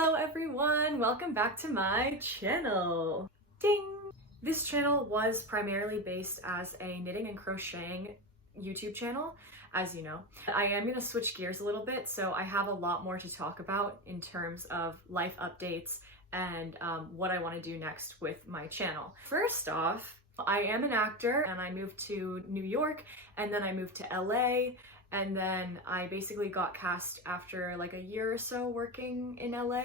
Hello everyone, welcome back to my channel. Ding! This channel was primarily based as a knitting and crocheting YouTube channel, as you know. I am going to switch gears a little bit, so I have a lot more to talk about in terms of life updates and what I want to do next with my channel. First off, I am an actor and I moved to New York and then I moved to LA. And then I basically got cast after like a year or so working in LA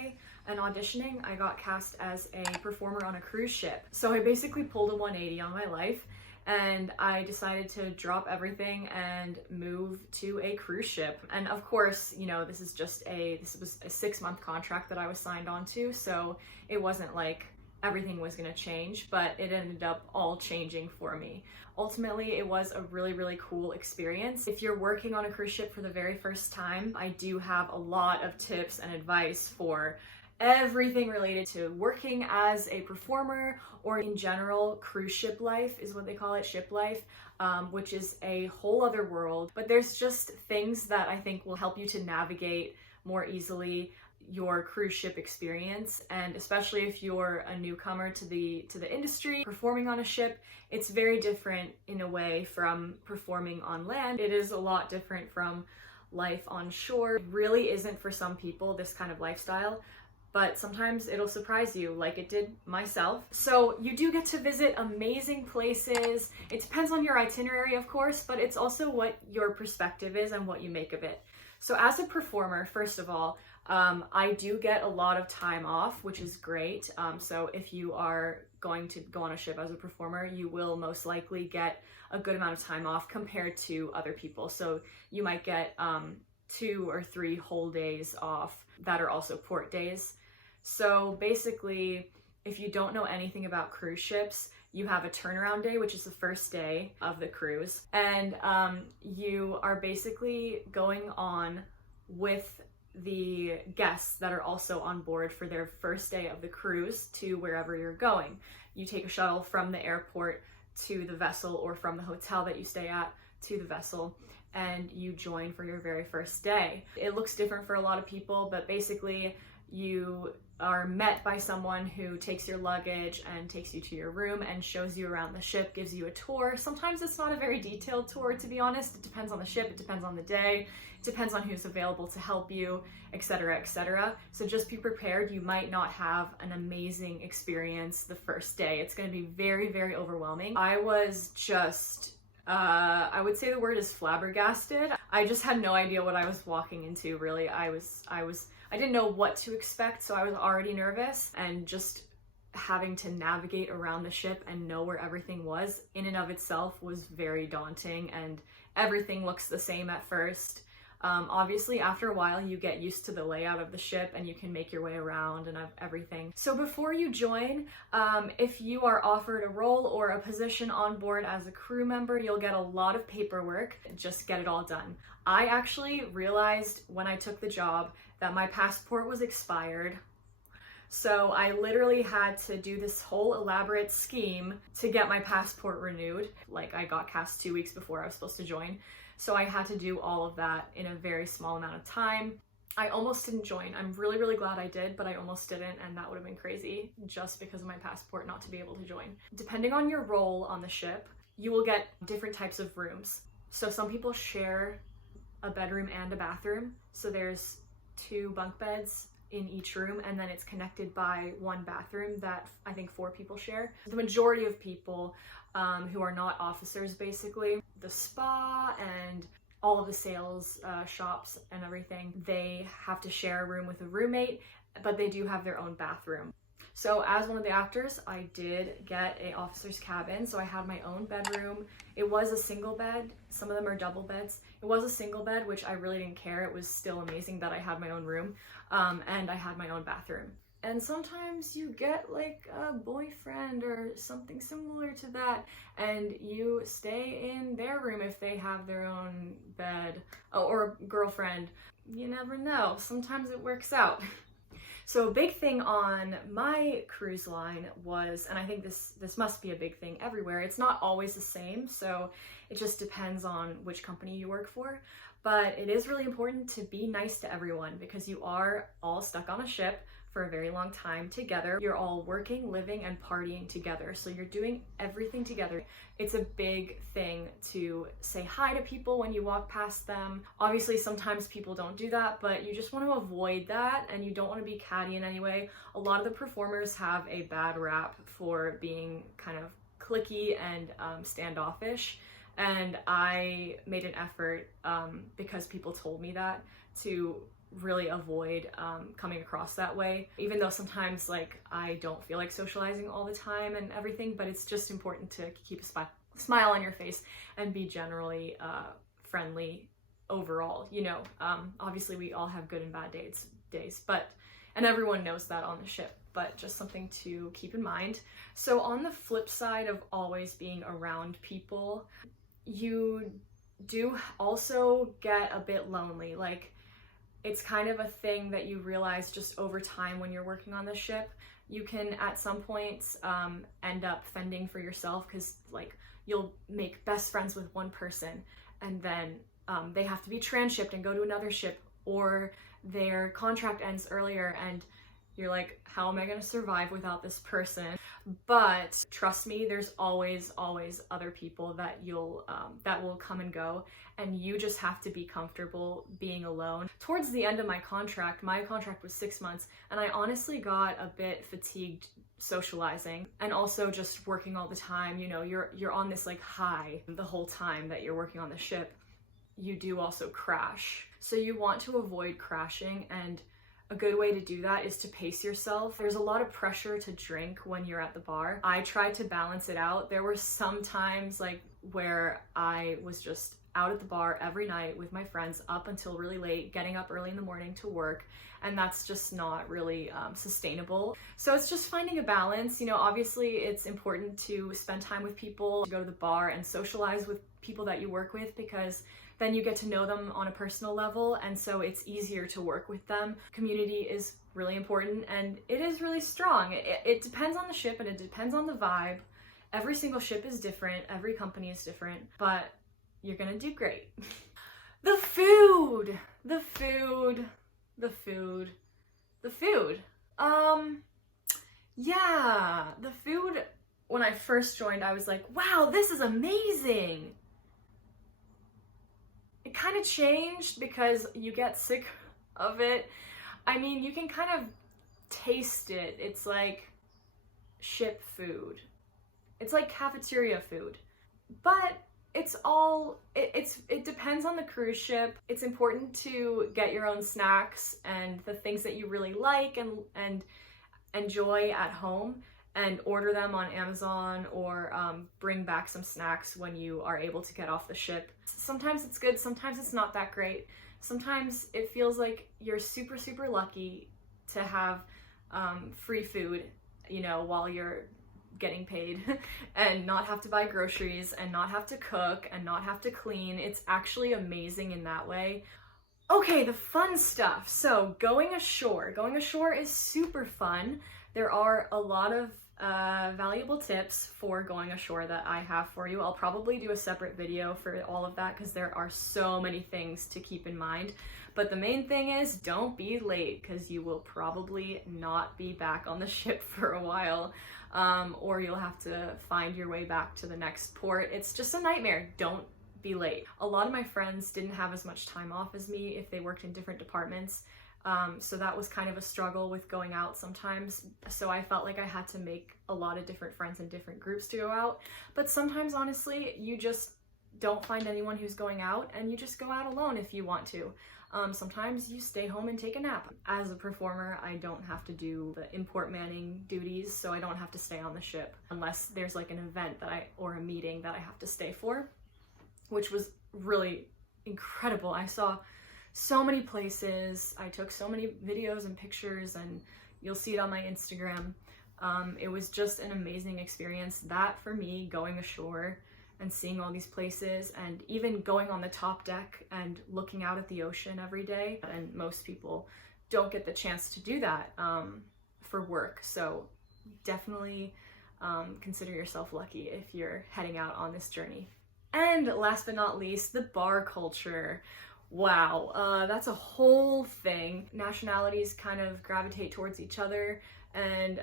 and auditioning. I got cast as a performer on a cruise ship. So I basically pulled a 180 on my life and I decided to drop everything and move to a cruise ship. And of course, you know, this was a 6-month contract that I was signed on to. So it wasn't like everything was going to change, but it ended up all changing for me. Ultimately, it was a really, really cool experience. If you're working on a cruise ship for the very first time, I do have a lot of tips and advice for everything related to working as a performer, or in general, cruise ship life is what they call it, ship life, which is a whole other world. But there's just things that I think will help you to navigate more easily your cruise ship experience, and especially if you're a newcomer to the industry. Performing on a ship, it's very different in a way from performing on land. It is a lot different from life on shore. It really isn't for some people, this kind of lifestyle, but sometimes it'll surprise you like it did myself. So you do get to visit amazing places. It depends on your itinerary, of course, but it's also what your perspective is and what you make of it. So as a performer, first of all, I do get a lot of time off, which is great. So if you are going to go on a ship as a performer, you will most likely get a good amount of time off compared to other people. So you might get 2 or 3 whole days off that are also port days. So basically, if you don't know anything about cruise ships, you have a turnaround day, which is the first day of the cruise. And you are basically going on with the guests that are also on board for their first day of the cruise to wherever you're going. You take a shuttle from the airport to the vessel, or from the hotel that you stay at to the vessel, and you join for your very first day. It looks different for a lot of people, but basically you are met by someone who takes your luggage and takes you to your room and shows you around the ship, gives you a tour. Sometimes it's not a very detailed tour, to be honest. It depends on the ship, it depends on the day, it depends on who's available to help you, etc., etc. So just be prepared. You might not have an amazing experience the first day. It's going to be very, very overwhelming. I was just I would say the word is flabbergasted. I just had no idea what I was walking into, really. I didn't know what to expect, so I was already nervous, and just having to navigate around the ship and know where everything was in and of itself was very daunting, and everything looks the same at first. Obviously, after a while, you get used to the layout of the ship and you can make your way around and everything. So before you join, if you are offered a role or a position on board as a crew member, you'll get a lot of paperwork. Just get it all done. I actually realized when I took the job that my passport was expired. So I literally had to do this whole elaborate scheme to get my passport renewed. Like, I got cast 2 weeks before I was supposed to join. So I had to do all of that in a very small amount of time. I almost didn't join. I'm really, really glad I did, but I almost didn't, and that would have been crazy just because of my passport not to be able to join. Depending on your role on the ship, you will get different types of rooms. So some people share a bedroom and a bathroom. So there's 2 bunk beds in each room, and then it's connected by 1 bathroom that I think 4 people share. The majority of people who are not officers, basically, the spa and all of the sales shops and everything, they have to share a room with a roommate, but they do have their own bathroom. So as one of the actors, I did get an officer's cabin, so I had my own bedroom. It was a single bed. Some of them are double beds. It was a single bed, which I really didn't care. It was still amazing that I had my own room, and I had my own bathroom. And sometimes you get like a boyfriend or something similar to that, and you stay in their room if they have their own bed, or girlfriend. You never know. Sometimes it works out. So a big thing on my cruise line was, and I think this must be a big thing everywhere, it's not always the same, so it just depends on which company you work for, but it is really important to be nice to everyone because you are all stuck on a ship for a very long time together. You're all working, living, and partying together. So you're doing everything together. It's a big thing to say hi to people when you walk past them. Obviously, sometimes people don't do that, but you just want to avoid that and you don't want to be catty in any way. A lot of the performers have a bad rap for being kind of cliquey and standoffish. And I made an effort, because people told me that, to really avoid coming across that way, even though sometimes like I don't feel like socializing all the time and everything, but it's just important to keep a smile on your face and be generally friendly overall. You know, obviously we all have good and bad days, but, and everyone knows that on the ship, but just something to keep in mind. So on the flip side of always being around people, you do also get a bit lonely. Like, it's kind of a thing that you realize just over time when you're working on the ship. You can at some points end up fending for yourself, because like you'll make best friends with one person and then they have to be transshipped and go to another ship, or their contract ends earlier and you're like, how am I going to survive without this person? But trust me, there's always other people that that will come and go, and you just have to be comfortable being alone. Towards the end of my contract was 6 months, and I honestly got a bit fatigued socializing and also just working all the time. You know, you're on this like high the whole time that you're working on the ship. You do also crash, so you want to avoid crashing, and a good way to do that is to pace yourself. There's a lot of pressure to drink when you're at the bar. I tried to balance it out. There were some times like where I was just out at the bar every night with my friends up until really late, getting up early in the morning to work, and that's just not really sustainable. So it's just finding a balance. You know, obviously it's important to spend time with people, to go to the bar and socialize with people that you work with, because then you get to know them on a personal level, and so it's easier to work with them. Community is really important, and it is really strong. It depends on the ship and it depends on the vibe. Every single ship is different, every company is different, but you're gonna do great. The food. Yeah, the food, when I first joined, I was like, wow, this is amazing. It kind of changed because you get sick of it. I mean, you can kind of taste it. It's like ship food. It's like cafeteria food. But it depends on the cruise ship. It's important to get your own snacks and the things that you really like and enjoy at home, and order them on Amazon, or bring back some snacks when you are able to get off the ship. Sometimes it's good, sometimes it's not that great. Sometimes it feels like you're super, super lucky to have free food, you know, while you're getting paid and not have to buy groceries and not have to cook and not have to clean. It's actually amazing in that way. Okay, the fun stuff. So going ashore is super fun. There are a lot of valuable tips for going ashore that I have for you. I'll probably do a separate video for all of that because there are so many things to keep in mind. But the main thing is, don't be late, because you will probably not be back on the ship for a while, or you'll have to find your way back to the next port. It's just a nightmare. Don't be late. A lot of my friends didn't have as much time off as me if they worked in different departments. So that was kind of a struggle with going out sometimes. So I felt like I had to make a lot of different friends in different groups to go out. But sometimes, honestly, you just don't find anyone who's going out, and you just go out alone if you want to. Sometimes you stay home and take a nap. As a performer, I don't have to do the import manning duties, so I don't have to stay on the ship unless there's like an event or a meeting that I have to stay for, which was really incredible. I saw so many places. I took so many videos and pictures, and you'll see it on my Instagram. It was just an amazing experience. That, for me, going ashore and seeing all these places, and even going on the top deck and looking out at the ocean every day. And most people don't get the chance to do that for work. So definitely consider yourself lucky if you're heading out on this journey. And last but not least, the bar culture. wow, that's a whole thing. Nationalities kind of gravitate towards each other, and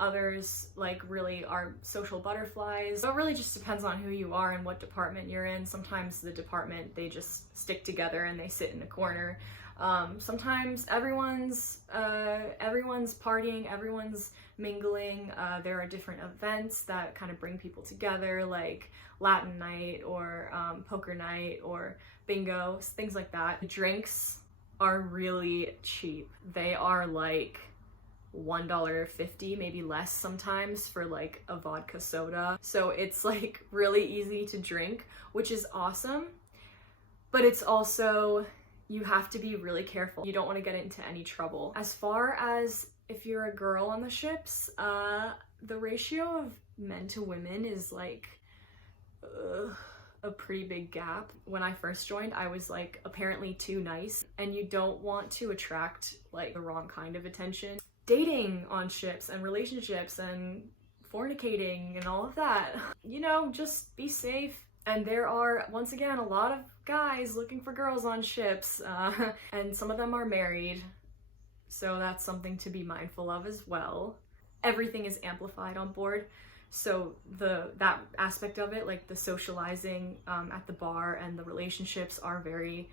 others like really are social butterflies. So it really just depends on who you are and what department you're in. Sometimes the department, they just stick together and they sit in a corner. Sometimes everyone's partying, everyone's mingling. There are different events that kind of bring people together, like Latin night or poker night or bingo, things like that. The drinks are really cheap. They are like $1.50, maybe less sometimes, for like a vodka soda. So it's like really easy to drink, which is awesome. But it's also, you have to be really careful. You don't want to get into any trouble. As far as if you're a girl on the ships, the ratio of men to women is like a pretty big gap. When I first joined, I was like apparently too nice, and you don't want to attract like the wrong kind of attention. Dating on ships and relationships and fornicating and all of that, you know, just be safe. And there are, once again, a lot of guys looking for girls on ships, and some of them are married, so that's something to be mindful of as well. Everything is amplified on board, so that aspect of it, like the socializing at the bar and the relationships, are very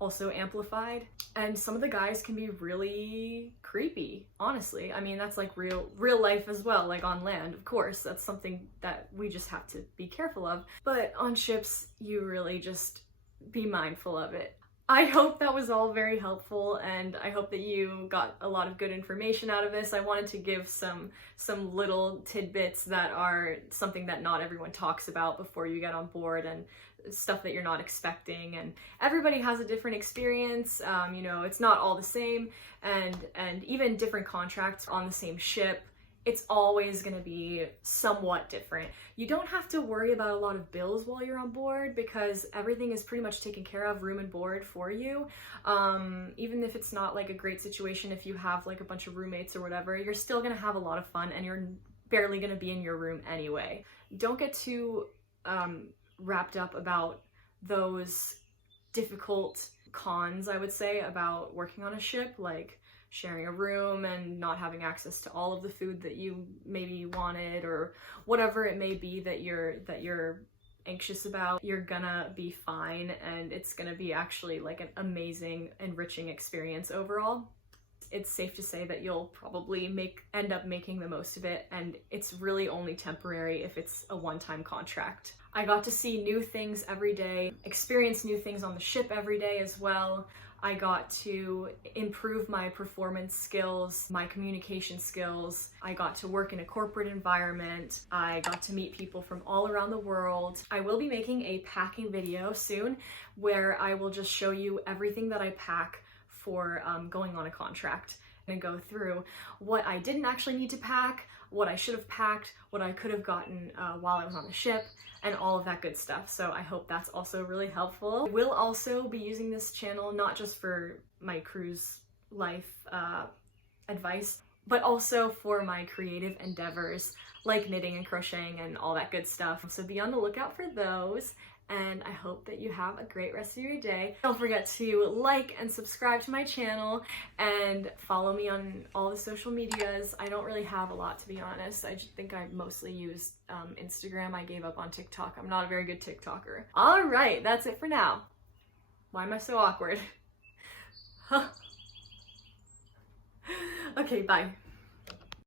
also amplified. And some of the guys can be really creepy, honestly. I mean, that's like real life as well, like on land, of course. That's something that we just have to be careful of. But on ships, you really just be mindful of it. I hope that was all very helpful, and I hope that you got a lot of good information out of this. I wanted to give some little tidbits that are something that not everyone talks about before you get on board, and stuff that you're not expecting. And everybody has a different experience. You know, it's not all the same, and even different contracts on the same ship, it's always going to be somewhat different. You don't have to worry about a lot of bills while you're on board, because everything is pretty much taken care of, room and board for you. Even if it's not like a great situation, if you have like a bunch of roommates or whatever, you're still going to have a lot of fun, and you're barely going to be in your room anyway. Don't get too wrapped up about those difficult cons, I would say, about working on a ship, like sharing a room and not having access to all of the food that you maybe wanted, or whatever it may be that you're anxious about. You're gonna be fine, and it's gonna be actually like an amazing, enriching experience overall. It's safe to say that you'll probably end up making the most of it, and it's really only temporary if it's a one-time contract. I got to see new things every day, experience new things on the ship every day as well. I got to improve my performance skills, my communication skills. I got to work in a corporate environment. I got to meet people from all around the world. I will be making a packing video soon where I will just show you everything that I pack for going on a contract, and go through what I didn't actually need to pack, what I should have packed, what I could have gotten while I was on the ship, and all of that good stuff. So I hope that's also really helpful. I will also be using this channel not just for my cruise life advice, but also for my creative endeavors like knitting and crocheting and all that good stuff. So be on the lookout for those, and I hope that you have a great rest of your day. Don't forget to like and subscribe to my channel, and follow me on all the social medias. I don't really have a lot, to be honest. I just think I mostly use Instagram. I gave up on TikTok. I'm not a very good TikToker. All right, that's it for now. Why am I so awkward? Okay, bye.